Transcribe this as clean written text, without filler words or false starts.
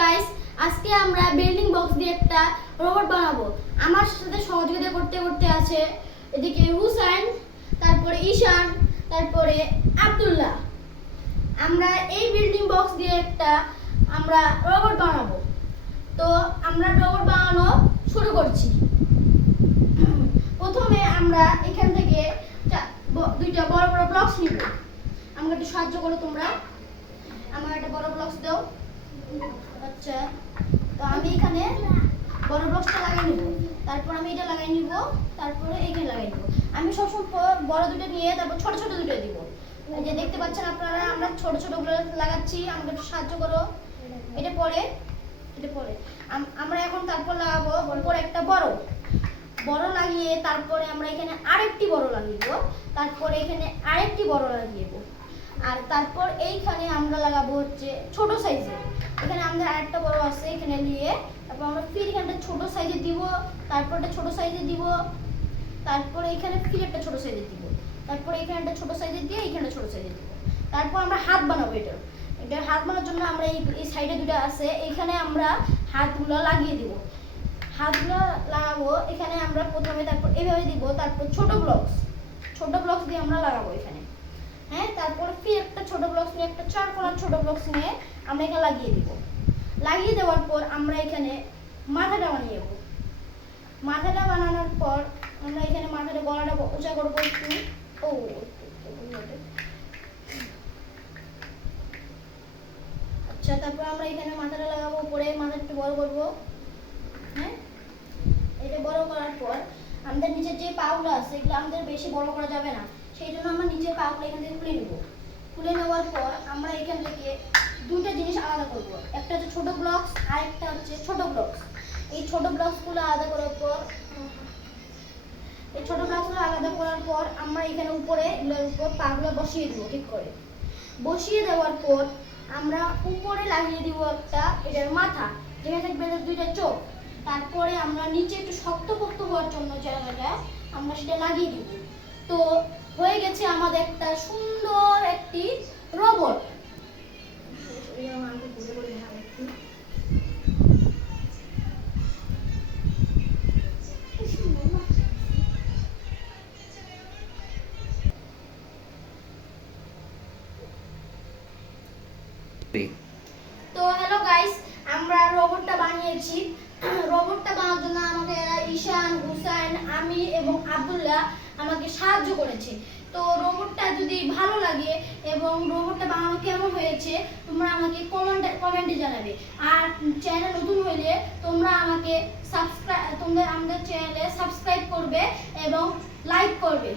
Guys, আজকে আমরা building box দিয়ে একটা রোবট বানাবো। আমার সাথে সহযোগিতা করতে করতে আছে এদিকে হুসাইন, তারপরে ঈশান, তারপরে আব্দুল্লাহ। আমরা এই বিল্ডিং বক্স দিয়ে একটা আমরা রোবট বানাবো। তো আমরা রোবট বানানো শুরু করছি। প্রথমে আমরা এখান থেকে দুইটা বড় বড় ব্লকস নিব। আমাকে একটু সাহায্য করো তোমরা, আমার একটা বড় ব্লকস দাও। আচ্ছা, তো আমি এখানে বড় ব্লকসটা লাগাই নিব, তারপর আমি এটা লাগাই নিব, তারপরে এইখানে লাগাই নিব। আমি সবসময় বড় দুটো নিয়ে তারপর ছোট ছোট দুটো দিব। এই যে দেখতে পাচ্ছেন আপনারা, আমরা ছোট ছোট গুলো লাগাচ্ছি। আমাকে একটু সাহায্য করো। এটা পরে আমরা এখন তারপর লাগাবো উপরে একটা বড় লাগিয়ে, তারপরে আমরা এখানে আরেকটি বড় লাগিয়ে, তারপরে এখানে আরেকটি বড় লাগিয়ে দেব। আর তারপর এইখানে আমরা লাগাবো হচ্ছে ছোট সাইজের। এখানে আমাদের আরেকটা বড় আছে, এখানে নিয়ে তারপর আমরা ফির এখানটা ছোট সাইজে দিব, তারপর এটা ছোট সাইজে দিব, তারপরে এখানে ফির একটা ছোট সাইজে দিব, তারপরে এখানে একটা ছোট সাইজে দিয়ে এখানে ছোট সাইজে দিব। তারপর আমরা হাত বানাবো। এটা হাত বানানোর জন্য আমরা এই সাইডে দুটো আছে, এইখানে আমরা হাতগুলো লাগিয়ে দিব। হাতগুলো লাগাবো এখানে আমরা প্রথমে, তারপর এইভাবে দিব, তারপর ছোট ব্লকস দিয়ে আমরা লাগাবো এখানে। হ্যাঁ, তারপর ফির একটা ছোট ব্লকস নিয়ে, একটা চারকোনার ছোট ব্লকস নিয়ে আমরা এখানে লাগিয়ে দিব। লাগিয়ে দেওয়ার পর আমরা এখানে মাথাটা বানিয়ে দেবো। মাথাটা বানানোর পর আমরা এখানে মাথাটা গলাটা উঁচা করবো একটু। আচ্ছা, তারপর আমরা এখানে মাথাটা লাগাবো উপরে, মাথা একটু বড় করবো। হ্যাঁ, এটা বড় করার পর আমাদের নিচে যে পাগুলো আছে এগুলো আমাদের বেশি বড় করা যাবে না, সেই জন্য আমরা নিচের পাগুলো এখান থেকে খুলে নেব। খুলে নেওয়ার পর আমরা এখান থেকে দুইটা জিনিস আলাদা করব। একটা হচ্ছে ছোট ব্লকস, আর একটা হচ্ছে ছোট ব্লকস। এই ছোট ব্লকসগুলো আলাদা করার পর আমরা এখানে উপরে এগুলোর উপর পাগুলো বসিয়ে দেবো। ঠিক করে বসিয়ে দেওয়ার পর আমরা উপরে লাগিয়ে দিব একটা এটার মাথা, যেখানে থাকবে দুইটা চোখ। তারপরে আমরা নিচে একটু শক্তপোক্ত হওয়ার জন্য জায়গাটা আমরা সেটা লাগিয়ে দিব। তো হয়ে গেছে আমাদের একটা সুন্দর একটি রোবট। তো হ্যালো গাইস, আমরা রোবটটা বানিয়েছি। রোবটটা বানানোর জন্য আমাকে ঈশান, হুসাইন, আমি এবং আব্দুল্লাহ আমাকে সাহায্য করেছে। তো রোবটটা যদি ভালো লাগে এবং রোবটটা বানানো কেমন হয়েছে তোমরা আমাকে কমেন্টে জানাবে। আর চ্যানেল নতুন হইলে তোমরা আমাদের চ্যানেলে সাবস্ক্রাইব করবে এবং লাইক করবে।